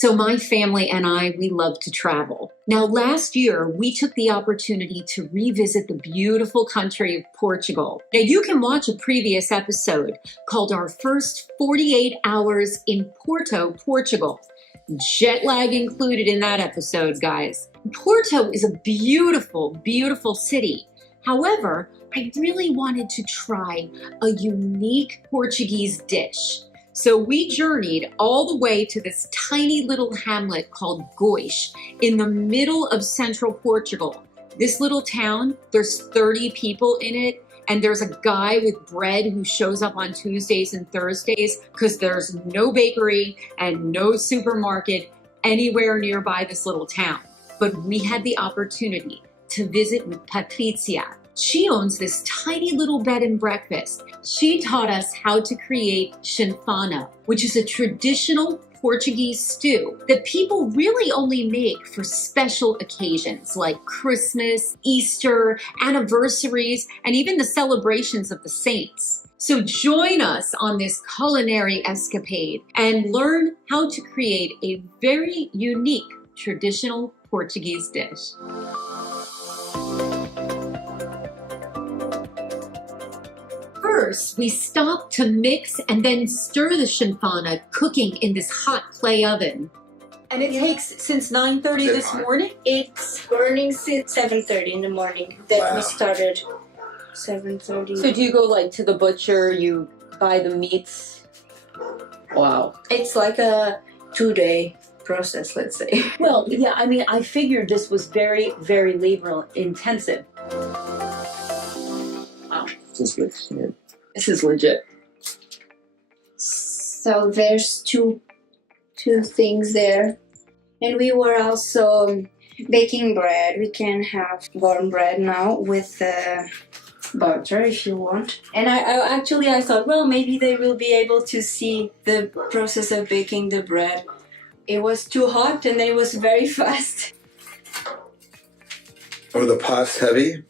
So my family and I, we love to travel. Now, last year, we took the opportunity to revisit the beautiful country of Portugal. Now, you can watch a previous episode called Our First 48 Hours in Porto, Portugal. Jet lag included in that episode, guys. Porto is a beautiful, beautiful city. However, I really wanted to try a unique Portuguese dish. So we journeyed all the way to this tiny little hamlet called Góis in the middle of central Portugal. This little town, there's 30 people in it, and there's a guy with bread who shows up on Tuesdays and Thursdays because there's no bakery and no supermarket anywhere nearby this little town. But we had the opportunity to visit with Patricia. She owns this tiny little bed and breakfast. She taught us how to create Chanfana, which is a traditional Portuguese stew that people really only make for special occasions like Christmas, Easter, anniversaries, and even the celebrations of the saints. So join us on this culinary escapade and learn how to create a very unique traditional Portuguese dish. First, we stop to mix and then stir the chanfana, cooking in this hot clay oven. And it takes since 9:30 this morning? It's burning since 7:30 in the morning. Then we started 7:30. So do you go like to the butcher, you buy the meats? Wow. It's like a 2-day process, let's say. Well, yeah, I mean, I figured this was very, very labor intensive. Wow. This is legit. So there's two things there. And we were also baking bread. We can have cornbread now with butter if you want. And I thought, well, maybe they will be able to see the process of baking the bread. It was too hot and it was very fast. Are the pots heavy?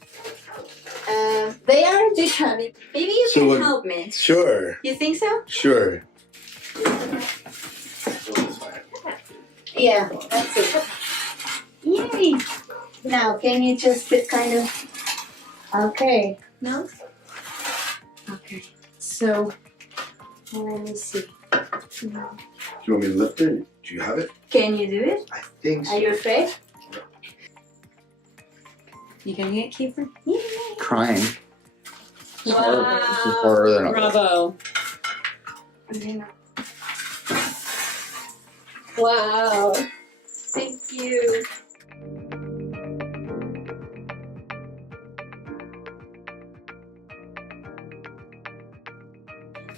They are a bit heavy. Maybe you can help me. Sure. You think so? Sure. Yeah, that's it. Yay! Now, can you just kind of... Okay. No? Okay. So, let me see. Do you want me to lift it? Do you have it? Can you do it? I think so. Are you afraid? You getting it, Kiefer? Yeah. Crying. Wow. Bravo. Wow. Thank you.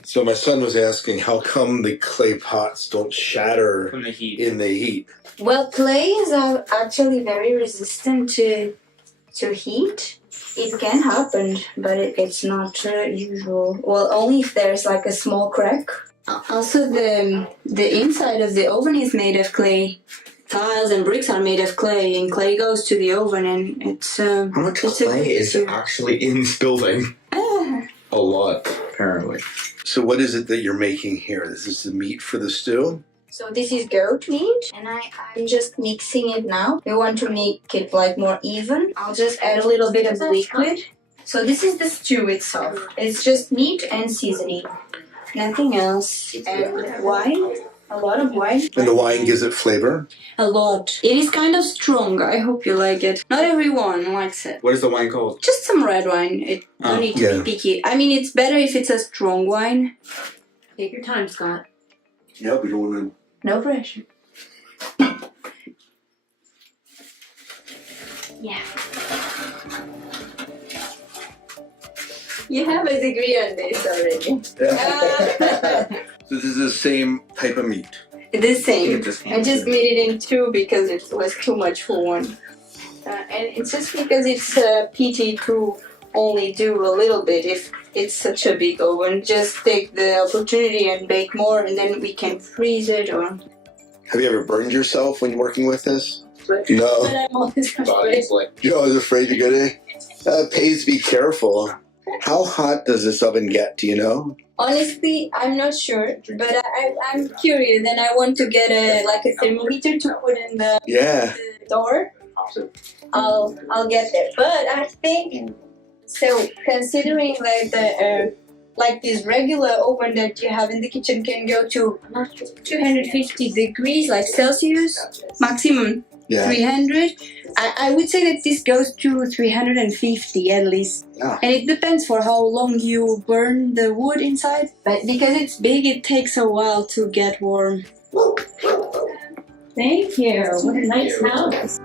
So my son was asking, how come the clay pots don't shatter From the heat. in the heat? Well, clay is actually very resistant to heat. It can happen, but it's not usual. Well, only if there's like a small crack. Also, the inside of the oven is made of clay. Tiles and bricks are made of clay, and clay goes to the oven, and it's How much clay is actually in this building? A lot, apparently. So what is it that you're making here? This is the meat for the stew? So this is goat meat, and I'm just mixing it now. We want to make it like more even. I'll just add a little bit of liquid. So this is the stew itself. It's just meat and seasoning. Nothing else. And wine. A lot of wine. And the wine gives it flavor? A lot. It is kind of strong. I hope you like it. Not everyone likes it. What is the wine called? Just some red wine. It don't need to be picky. I mean, it's better if it's a strong wine. Take your time, Scott. Yeah, we don't want No pressure. Yeah. You have a degree on this already. to... So this is the same type of meat? The same. I just made it in two because it was too much for one. And it's just because it's a pity to only do a little bit if it's such a big oven. Just take the opportunity and bake more, and then we can freeze it. Or Have you ever burned yourself when working with this? but No. I'm always afraid. You're always afraid to get it? Pays to be careful. How hot does this oven get, do you know? Honestly, I'm not sure, but I'm curious, and I want to get a thermometer to put in the Yeah. door. I'll get there, but I think so. Considering this regular oven that you have in the kitchen can go to 250 degrees, like Celsius, maximum Yeah. 300. I would say that this goes to 350 at least. Yeah. And it depends for how long you burn the wood inside. But because it's big, it takes a while to get warm. Thank you. What a nice house.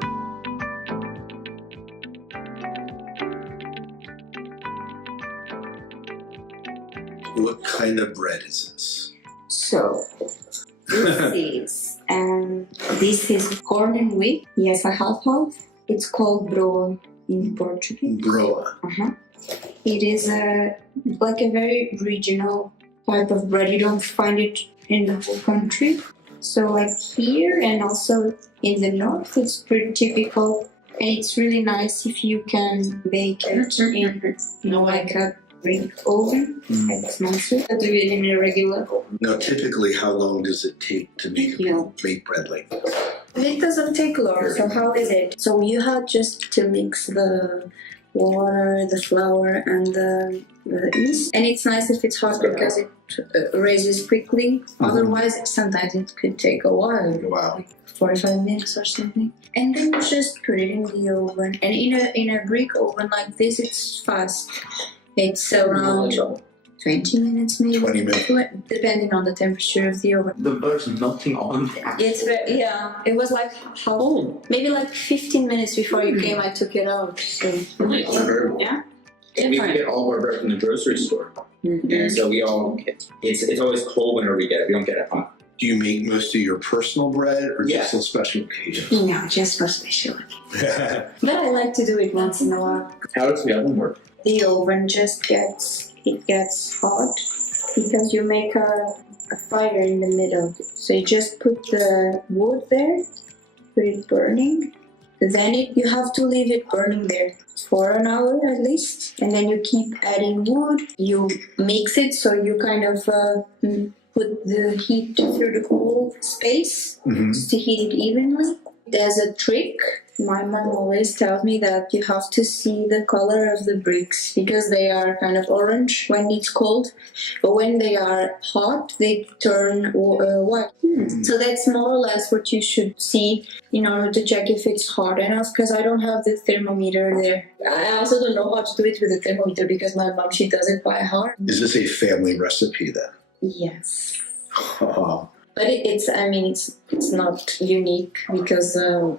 What kind of bread is this? So this is corn and wheat. Yes, a half. It's called broa in Portuguese. Broa. It is a very regional type of bread. You don't find it in the whole country. So like here and also in the north, it's pretty typical. And it's really nice if you can bake it in a brick oven. It's nicer. I do it in a regular oven. Now, typically, how long does it take to make bread like this? It doesn't take long. So how is it? So you have just to mix the water, the flour, and the yeast. And it's nice if it's hot because it raises quickly. Otherwise, sometimes it could take a while. Wow. 45 minutes or something. And then you just put it in the oven. And in a brick oven like this, it's fast. It's around 20 minutes maybe. 20 minutes. Depending on the temperature of the oven. The bird's melting on. It's it was like maybe like 15 minutes before you came, I took it out. So yeah. We get all of our bread from the grocery store. And so it's always cold whenever we get it. We don't get it hot. Do you make most of your personal bread or just on special occasions? No, just for special. But I like to do it once in a while. How does the oven work? The oven just gets hot because you make a fire in the middle. So you just put the wood there, put it burning. Then you have to leave it burning there for an hour at least. And then you keep adding wood. You mix it so you kind of put the heat through the cool space to heat it evenly. There's a trick. My mom always tells me that you have to see the color of the bricks because they are kind of orange when it's cold, but when they are hot, they turn white. So that's more or less what you should see in order to check if it's hot enough, because I don't have the thermometer there. I also don't know how to do it with the thermometer because my mom, she does it by heart. Is this a family recipe then? Yes. But it's not unique because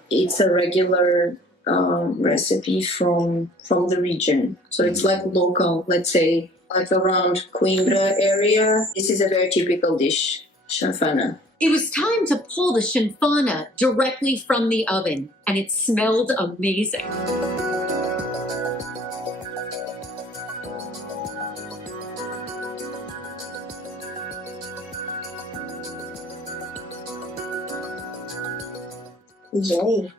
it's a regular recipe from the region. So it's like local, let's say, like around Coimbra area. This is a very typical dish, Chanfana. It was time to pull the Chanfana directly from the oven, and it smelled amazing. Yay.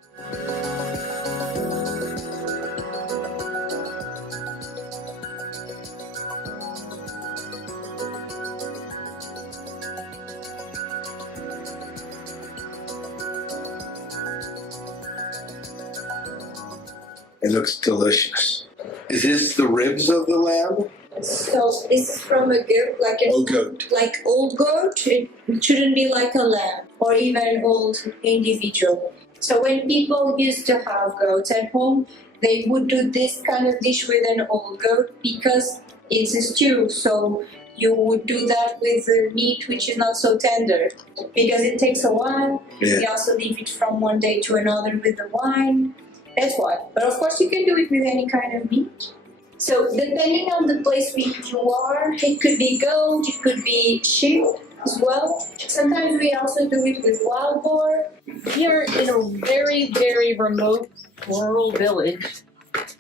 It looks delicious. Is this the ribs of the lamb? So this is from a goat, like old goat. It shouldn't be like a lamb or even an old individual. So when people used to have goats at home, they would do this kind of dish with an old goat because it's a stew. So you would do that with the meat which is not so tender because it takes a while. Yeah. You also leave it from one day to another with the wine. That's why. But of course you can do it with any kind of meat. So depending on the place where you are, it could be goat, it could be sheep as well. Sometimes we also do it with wild boar. Here in a very, very remote rural village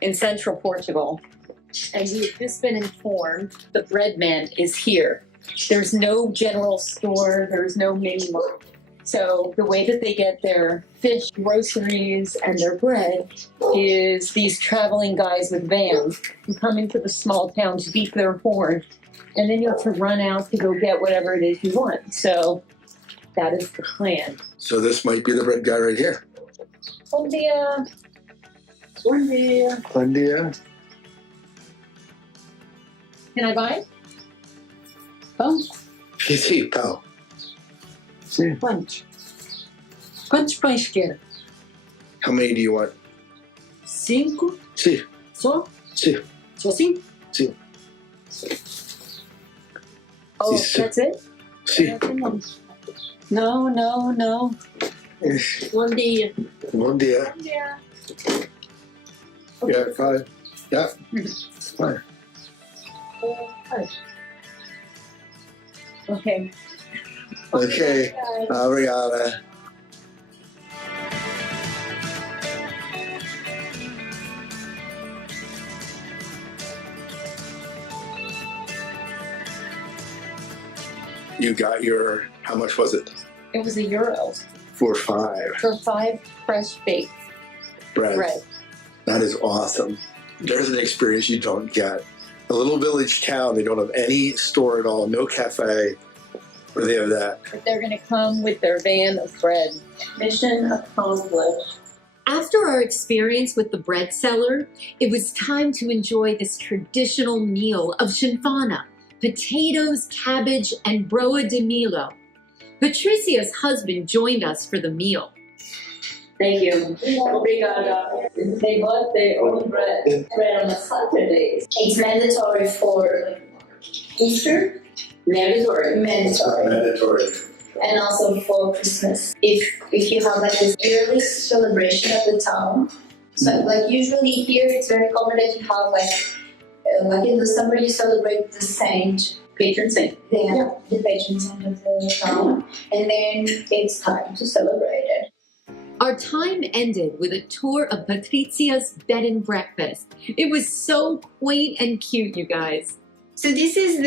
in central Portugal, and we've just been informed the bread man is here. There's no general store, there's no mini mart. So the way that they get their fish, groceries, and their bread is these traveling guys with vans who come into the small town to beat their horn and then you have to run out to go get whatever it is you want. So that is the plan. So this might be the bread guy right here. Bom dia. Bom dia. Bom dia. Can I buy? Pão? Sim, pão. Sim. Quantos? Quantos pães quer? How many do you want? 5? Sim. Só? Sim. Só 5? Sim. Oh, Sim. that's it? Sim. No. Bom dia. Bom dia. Yeah. Yeah, fine. Yeah. Fine. Okay. Okay. Obrigada. You got your, how much was it? It was €1 For 5 for 5 fresh baked bread. bread. That is awesome. There's an experience you don't get. A little village town, they don't have any store at all, no cafe, where they have that. But they're going to come with their van of bread. Mission accomplished. After our experience with the bread seller, it was time to enjoy this traditional meal of Chanfana, potatoes, cabbage, and Broa de Mihlo. Patricia's husband joined us for the meal. Thank you. Obrigada. They bought their own bread on a Saturday. It's mandatory for Easter. Mandatory. Mandatory. And also for Christmas. If you have like this yearly celebration of the town, so like usually here it's very common that you have like in the summer you celebrate the saint, Patron saint. the patron saint of the town, and then it's time to celebrate it. Our time ended with a tour of Patricia's bed and breakfast. It was so quaint and cute, you guys. So this is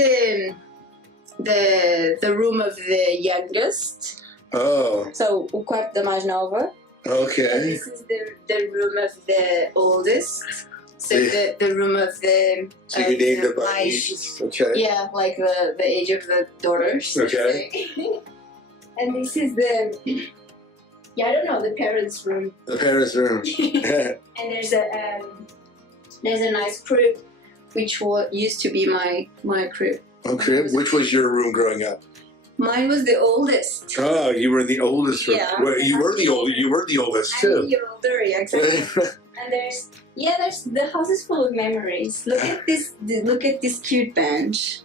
the room of the youngest. Oh, So o quarto da mais nova. And okay. this is the room of the oldest. So Yeah. the room of the So you named it by my- ages. Okay. Yeah, like the age of the daughters. Okay. And this is the I don't know, the parents' room. The parents' room. And there's a nice crib, which used to be my crib. Okay. Which was your room growing up? Mine was the oldest. Oh, you were the oldest. Yeah. Well, you were the oldest. You were the oldest I'm a too. year older, yeah, exactly. And there's the house is full of memories. Look at this cute bench.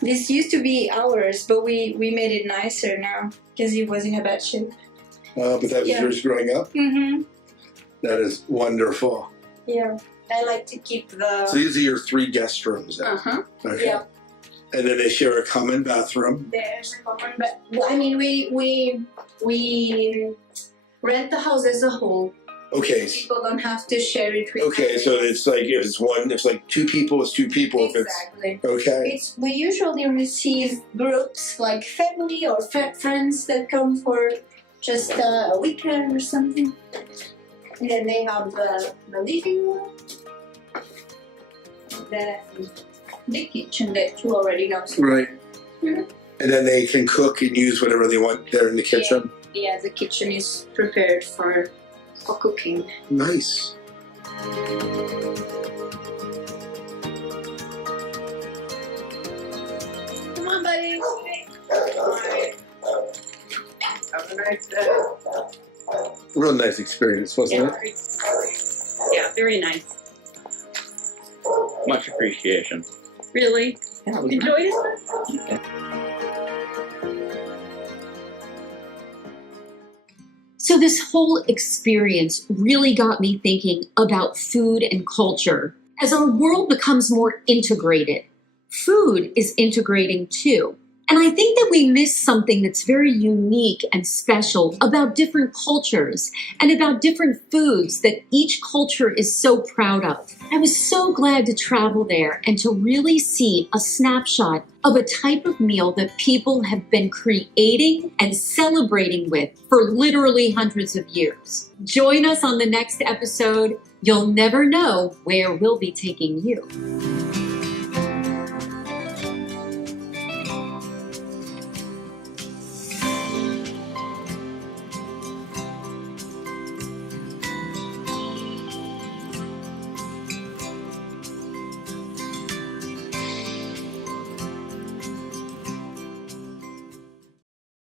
This used to be ours, but we made it nicer now because it was in a bad shape. But that was Yeah. yours growing up. Mm-hmm. That is wonderful. Yeah, I like to keep So the. these are your 3 guest rooms. Then. Uh-huh. Okay. Yeah. And then they share a common bathroom. There's a common, but well, I mean we rent the house as a whole. Okay. People don't have to share it with. Okay. So it's like if it's one, it's like 2 people. It's 2 people. Exactly. If it's okay. We usually receive groups like family or friends that come for just a weekend or something. And then they have the living room, the kitchen that you already know. Right. Mhm. And then they can cook and use whatever they want there in the kitchen. Yeah, the kitchen is prepared for cooking. Nice. Come on, buddy. Have a nice day. Real nice experience, wasn't it? Yeah, very nice. Much appreciation. Really? Yeah, it was Enjoyed it? So this whole experience really got me thinking about food and culture. As our world becomes more integrated, food is integrating too. And I think that we miss something that's very unique and special about different cultures and about different foods that each culture is so proud of. I was so glad to travel there and to really see a snapshot of a type of meal that people have been creating and celebrating with for literally hundreds of years. Join us on the next episode. You'll never know where we'll be taking you.